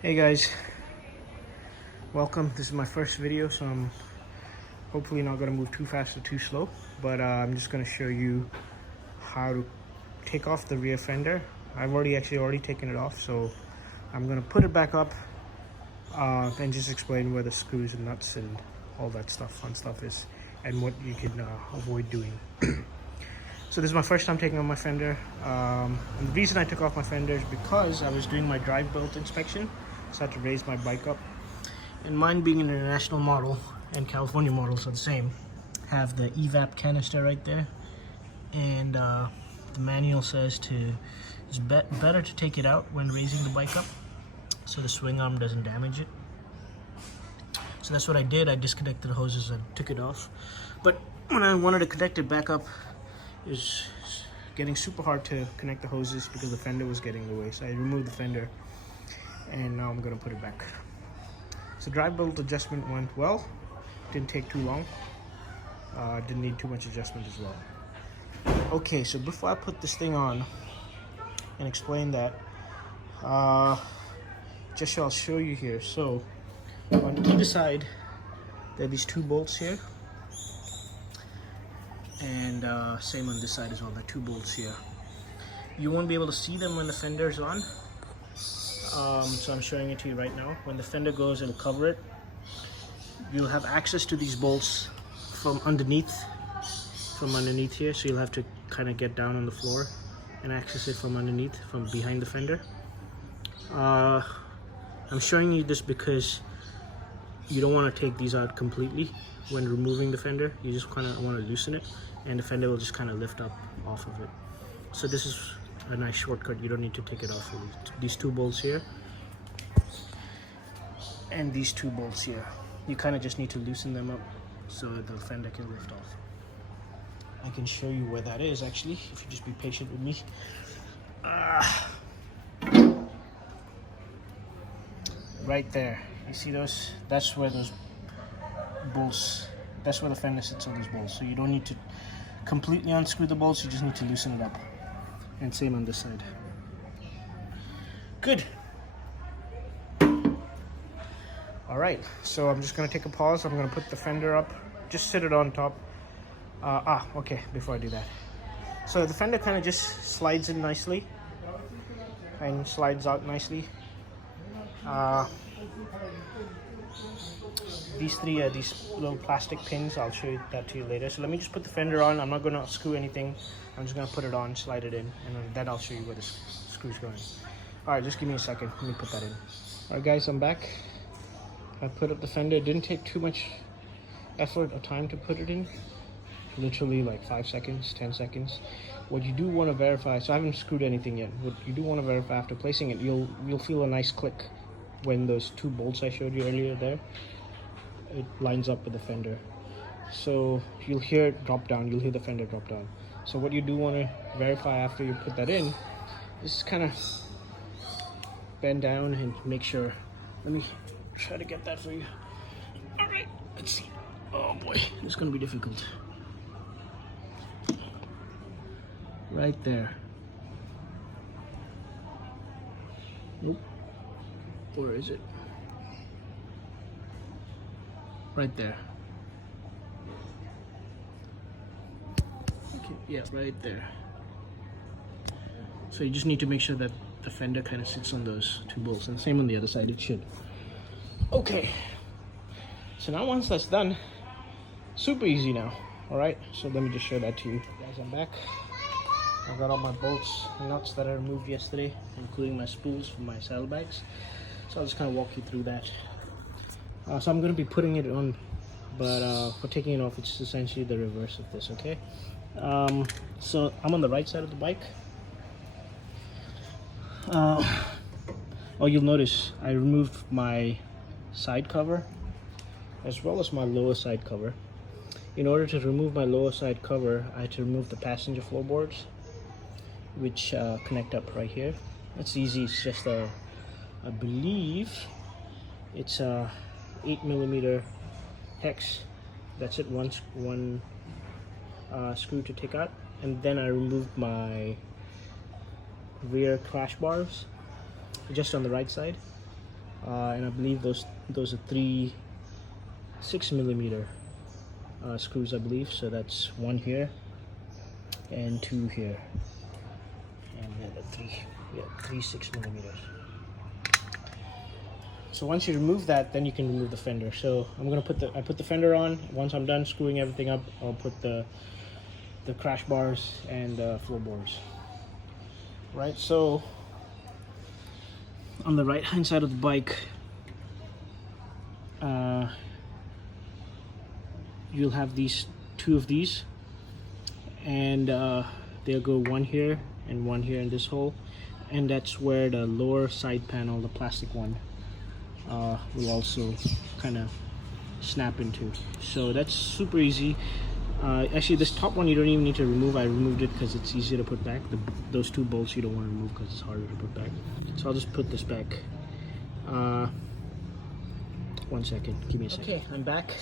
Hey guys, welcome. This is my first video, so I'm hopefully not going to move too fast or too slow, but I'm just going to show you how to take off the rear fender. I've already taken it off, so I'm going to put it back up and just explain where the screws and nuts and all that fun stuff is, and what you can avoid doing. So this is my first time taking off my fender. And the reason I took off my fender is because I was doing my drive belt inspection, so I had to raise my bike up. And mine being an international model, and California models are the same, have the evap canister right there. And the manual says it's better to take it out when raising the bike up, so the swing arm doesn't damage it. So that's what I did. I disconnected the hoses and took it off. But when I wanted to connect it back up, it was getting super hard to connect the hoses because the fender was getting in the way. So I removed the fender, and now I'm gonna put it back. So drive belt adjustment went well. Didn't take too long. Didn't need too much adjustment as well. Okay, so before I put this thing on and explain that, I'll show you here. So on either side, there are these two bolts here. And same on this side as well, the two bolts here. You won't be able to see them when the fender is on. So I'm showing it to you right now. When the fender goes, it'll cover it. You'll have access to these bolts from underneath here. So you'll have to kind of get down on the floor and access it from underneath, from behind the fender. I'm showing you this because you don't want to take these out completely when removing the fender. You just kind of want to loosen it, and the fender will just kind of lift up off of it. So this is a nice shortcut. You don't need to take it off fully. These two bolts here and these two bolts here, you kind of just need to loosen them up so the fender can lift off. I can show you where that is actually, if you just be patient with me. Right there, you see those? That's where those bolts, that's where the fender sits on these bolts. So you don't need to completely unscrew the bolts, you just need to loosen it up. And same on this side. Good. All right, so I'm just gonna take a pause. I'm gonna put the fender up, just sit it on top. Okay, before I do that. So the fender kind of just slides in nicely and slides out nicely. These three are these little plastic pins. I'll show you that to you later. So let me just put the fender on. I'm not gonna screw anything. I'm just gonna put it on, slide it in, and then I'll show you where the screw's going. All right, just give me a second. Let me put that in. All right, guys, I'm back. I put up the fender. It didn't take too much effort or time to put it in. Literally like 5 seconds, 10 seconds. What you do want to verify, so I haven't screwed anything yet. What you do want to verify after placing it, you'll feel a nice click when those two bolts I showed you earlier there, it lines up with the fender. So you'll hear it drop down, you'll hear the fender drop down. So what you do want to verify after you put that in is kind of bend down and make sure. Let me try to get that for you. All right, let's see. Oh boy, this is gonna be difficult. Right there. Nope. Where is it? Right there. Okay, yeah, right there. So you just need to make sure that the fender kind of sits on those two bolts, and same on the other side, it should. Okay. So now once that's done, super easy now. All right, so let me just show that to you. Guys, I'm back. I got all my bolts and nuts that I removed yesterday, including my spools for my saddlebags. So I'll just kind of walk you through that. So I'm going to be putting it on, but for taking it off, it's essentially the reverse of this, okay? So I'm on the right side of the bike. You'll notice I removed my side cover as well as my lower side cover. In order to remove my lower side cover, I had to remove the passenger floorboards, which connect up right here. It's easy. It's just I believe it's a 8mm hex. That's it. One screw to take out, and then I removed my rear crash bars just on the right side. and I believe those are 3 6mm screws, I believe. So that's 1 here and 2 here, and then the 3 6mm. So once you remove that, then you can remove the fender. So I'm gonna I put the fender on. Once I'm done screwing everything up, I'll put the crash bars and the floorboards. Right, so on the right hand side of the bike, you'll have these 2 of these, and they'll go 1 here and 1 here in this hole, and that's where the lower side panel, the plastic one, will also kind of snap into. So that's super easy. Actually, this top one you don't even need to remove. I removed it because it's easier to put back. Those 2 bolts you don't want to remove because it's harder to put back. So I'll just put this back. 1 second, give me a second. Okay, I'm back.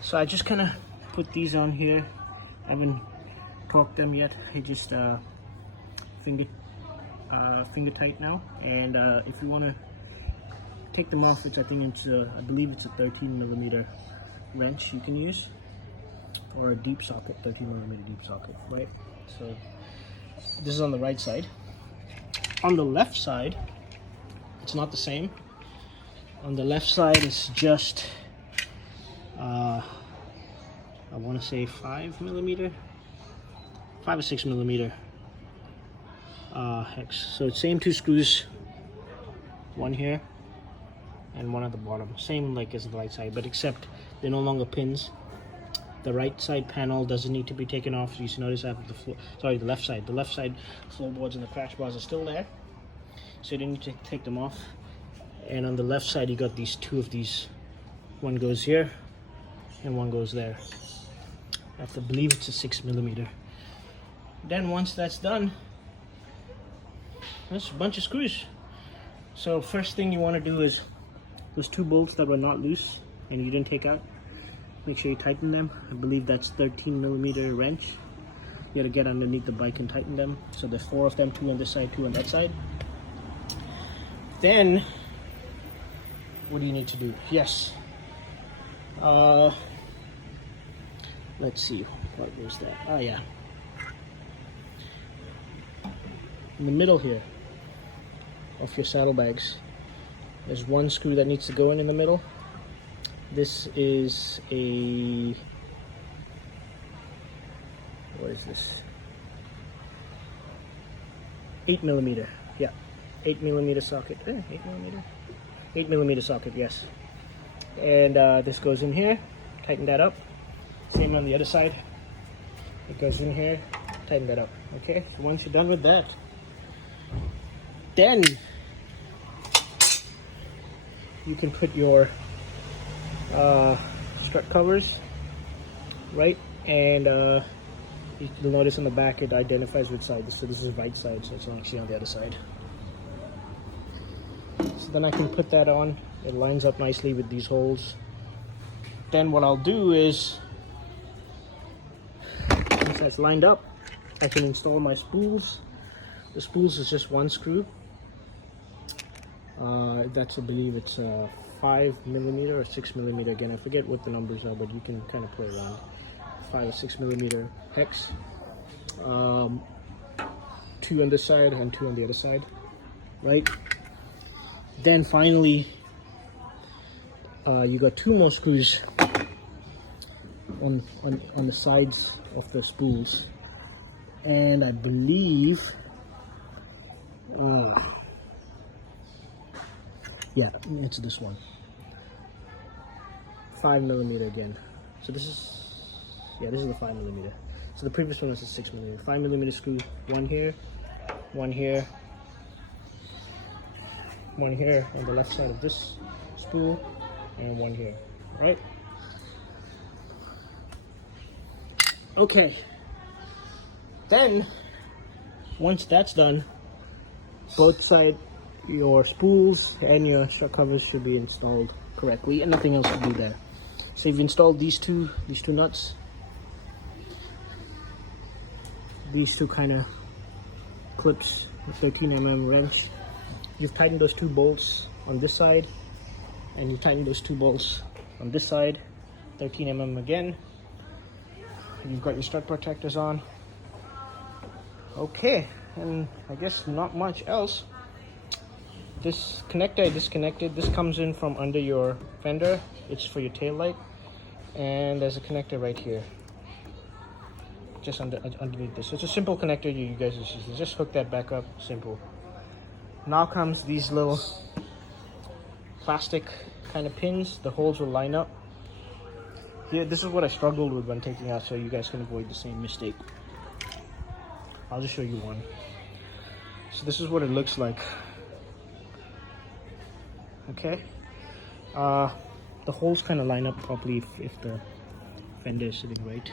So I just kind of put these on here. I haven't torqued them yet. I just finger tight now. And if you want to take them off, I believe it's a 13mm wrench you can use, or a deep socket, 13mm deep socket, right? So this is on the right side. On the left side, it's not the same. On the left side, it's just I want to say 5mm, 5 or 6mm hex. So same 2 screws, 1 here and 1 at the bottom, same like as the right side, but except they're no longer pins. The right side panel doesn't need to be taken off. You notice I have the left side. The left side floorboards and the crash bars are still there, so you don't need to take them off. And on the left side, you got these 2 of these. 1 goes here and 1 goes there. I have to believe it's a 6mm. Then once that's done, that's a bunch of screws. So first thing you want to do is those 2 bolts that were not loose and you didn't take out, make sure you tighten them. I believe that's 13mm wrench. You gotta get underneath the bike and tighten them. So there's 4 of them, 2 on this side, 2 on that side. Then what do you need to do? Yes. Let's see, what was that? Oh yeah. In the middle here of your saddlebags, there's 1 screw that needs to go in the middle. This is a, what is this? 8mm, yeah, 8mm socket. 8mm? 8mm socket, yes. And this goes in here, tighten that up. Same on the other side. It goes in here, tighten that up. Okay, so once you're done with that, then you can put your strut covers, right? And you'll notice on the back it identifies which side. So this is right side, so it's actually on the other side. So then I can put that on. It lines up nicely with these holes. Then what I'll do is, once that's lined up, I can install my spools. The spools is just 1 screw. That's, I believe it's 5mm or 6mm. Again, I forget what the numbers are, but you can kind of play around. 5 or 6mm hex. 2 on this side and 2 on the other side, right? Then finally, you got 2 more screws on the sides of the spools, and I believe, yeah, it's this one, 5mm again. So this is, yeah, this is the 5mm. So the previous one was a 6mm. 5mm screw, 1 here, 1 here, 1 here on the left side of this spool, and 1 here, right? Okay, then once that's done, both side your spools and your strut covers should be installed correctly, and nothing else should be there. So you've installed these two nuts, these 2 kind of clips, a 13mm wrench. You've tightened those 2 bolts on this side, and you tighten those 2 bolts on this side, 13 mm again. You've got your strut protectors on. Okay, and I guess not much else. This connector I disconnected. This comes in from under your fender. It's for your tail light, and there's a connector right here, just underneath this. It's a simple connector. You guys just hook that back up. Simple. Now comes these little plastic kind of pins. The holes will line up. Here, this is what I struggled with when taking out, so you guys can avoid the same mistake. I'll just show you one. So this is what it looks like. Okay. The holes kind of line up properly if the fender is sitting right.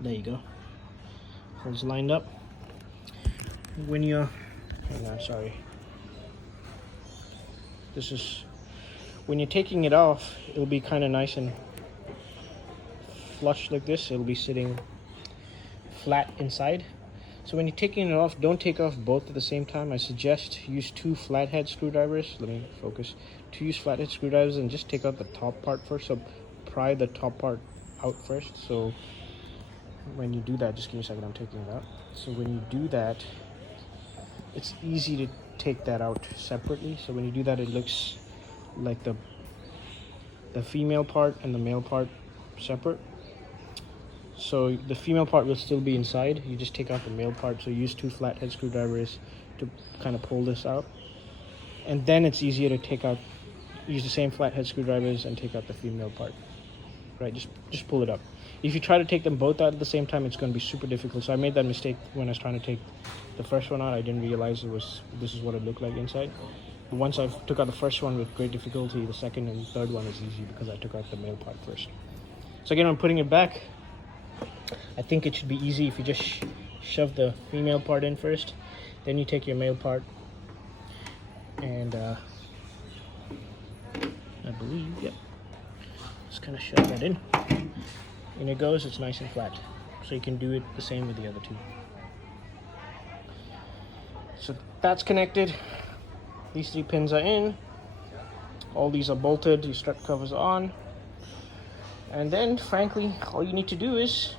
There you go. Holes lined up. When you're, hang on, sorry. This is, when you're taking it off, it'll be kind of nice and flush like this. It'll be sitting flat inside. So when you're taking it off, don't take off both at the same time. I suggest use 2 flathead screwdrivers. Let me focus. 2 use flathead screwdrivers and just take out the top part first. So pry the top part out first. So when you do that, just give me a second, I'm taking it out. So when you do that, it's easy to take that out separately. So when you do that, it looks like the female part and the male part separate. So the female part will still be inside. You just take out the male part. So use 2 flathead screwdrivers to kind of pull this out. And then it's easier to take out, use the same flathead screwdrivers and take out the female part. Right, just pull it up. If you try to take them both out at the same time, it's going to be super difficult. So I made that mistake when I was trying to take the first one out. I didn't realize this is what it looked like inside. But once I took out the first one with great difficulty, the second and third one is easy because I took out the male part first. So again, I'm putting it back. I think it should be easy if you just shove the female part in first, then you take your male part, and I believe, yep, just kind of shove that in, and it goes. It's nice and flat, so you can do it the same with the other 2. So that's connected. These 3 pins are in. All these are bolted. Your strut covers are on, and then frankly, all you need to do is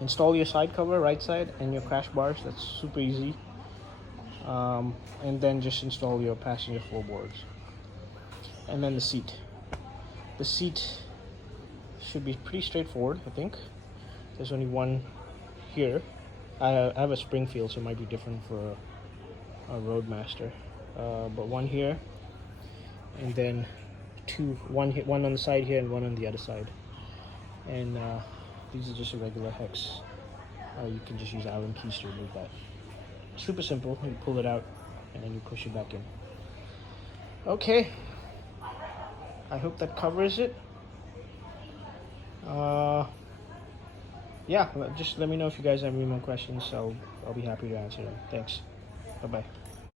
install your side cover, right side, and your crash bars. That's super easy. And then just install your passenger floorboards. And then the seat. The seat should be pretty straightforward, I think. There's only one here. I have a Springfield, so it might be different for a Roadmaster. But one here, and then one on the side here and one on the other side. And these are just a regular hex. You can just use Allen keys to remove that. Super simple. You pull it out and then you push it back in. Okay, I hope that covers it. Yeah, just let me know if you guys have any more questions. I'll be happy to answer them. Thanks. Bye bye.